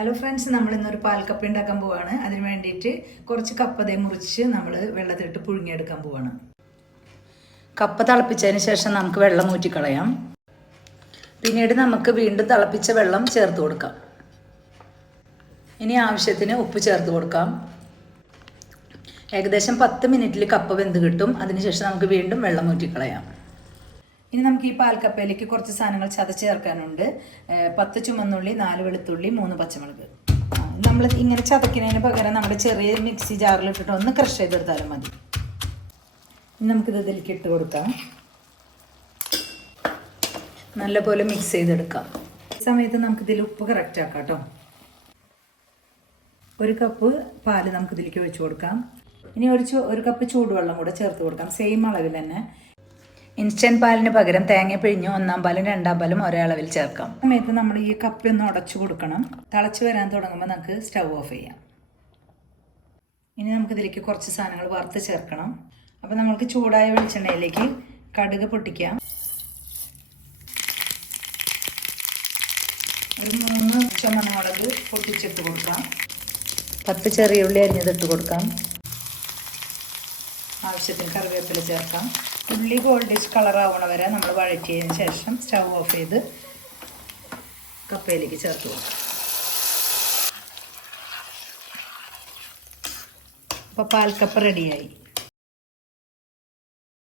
Hello friends, നമ്മൾ ഇന്നൊരു പാൽക്കപ്പ ഉണ്ടാക്കാൻ പോവാണ്. അതിന് വേണ്ടിയിട്ട് കുറച്ച് കപ്പതേ മുറിച്ച് നമ്മൾ വെള്ളത്തിലിട്ട് പുഴുങ്ങിയെടുക്കാൻ പോവാണ്. കപ്പ തിളപ്പിച്ചതിന് ശേഷം നമുക്ക് വെള്ളം ഊറ്റിക്കളയാം. പിന്നീട് നമുക്ക് വീണ്ടും തിളപ്പിച്ച വെള്ളം ചേർത്ത് കൊടുക്കാം. ഇനി ആവശ്യത്തിന് ഉപ്പ് ചേർത്ത് കൊടുക്കാം. ഏകദേശം 10 മിനിറ്റിൽ കപ്പ വെന്ത് കിട്ടും. അതിനുശേഷം നമുക്ക് വീണ്ടും വെള്ളം ഊറ്റിക്കളയാം. ഇനി നമുക്ക് ഈ പാൽക്കപ്പയിലേക്ക് കുറച്ച് സാധനങ്ങൾ ചതച്ച് ചേർക്കാനുണ്ട്. 10 ചുമന്നുള്ളി, 4 വെളുത്തുള്ളി, 3 പച്ചമുളക്. നമ്മൾ ഇങ്ങനെ ചതക്കുന്നതിന് പകരം നമ്മുടെ ചെറിയ മിക്സി ജാറിലിട്ടിട്ട് ഒന്ന് ക്രഷ് ചെയ്തെടുത്താലും മതി. ഇനി നമുക്കിത് ഇതിലേക്ക് ഇട്ട് കൊടുക്കാം. നല്ലപോലെ മിക്സ് ചെയ്തെടുക്കാം. ഈ സമയത്ത് നമുക്കിതിൽ ഉപ്പ് കറക്റ്റ് ആക്കാം കേട്ടോ. 1 കപ്പ് പാല് നമുക്കിതിലേക്ക് ഒഴിച്ചു കൊടുക്കാം. ഇനി ഒരു കപ്പ് ചൂടുവെള്ളം കൂടെ ചേർത്ത് കൊടുക്കാം, സെയിം അളവിൽ തന്നെ. ഇൻസ്റ്റൻറ്റ് പാലിന് പകരം തേങ്ങ പിഴിഞ്ഞ് 1-ാം പാലും 2-ാം പാലും ഒരേ അളവിൽ ചേർക്കാം. സമയത്ത് നമ്മൾ ഈ കപ്പൊന്ന് ഉടച്ചു കൊടുക്കണം. തിളച്ച് വരാൻ തുടങ്ങുമ്പോൾ നമുക്ക് സ്റ്റൗ ഓഫ് ചെയ്യാം. ഇനി നമുക്കിതിലേക്ക് കുറച്ച് സാധനങ്ങൾ വറുത്ത് ചേർക്കണം. അപ്പോൾ നമുക്ക് ചൂടായ വെളിച്ചെണ്ണയിലേക്ക് കടുക് പൊട്ടിക്കാം. ഒരു 3 ചുമന്നുമുളക് പൊട്ടിച്ചിട്ട് കൊടുക്കാം. 10 ചെറിയ ഉള്ളി അരിഞ്ഞതിട്ട് കൊടുക്കാം. ആവശ്യത്തിന് കറിവേപ്പില ചേർക്കാം. ഉള്ളി ഗോൾഡിഷ് കളറാവണ വരെ നമ്മൾ വഴറ്റിയതിന് ശേഷം സ്റ്റൗ ഓഫ് ചെയ്ത് കപ്പയിലേക്ക് ചേർത്ത് കൊടുക്കാം. അപ്പോൾ പാൽക്കപ്പ റെഡിയായി.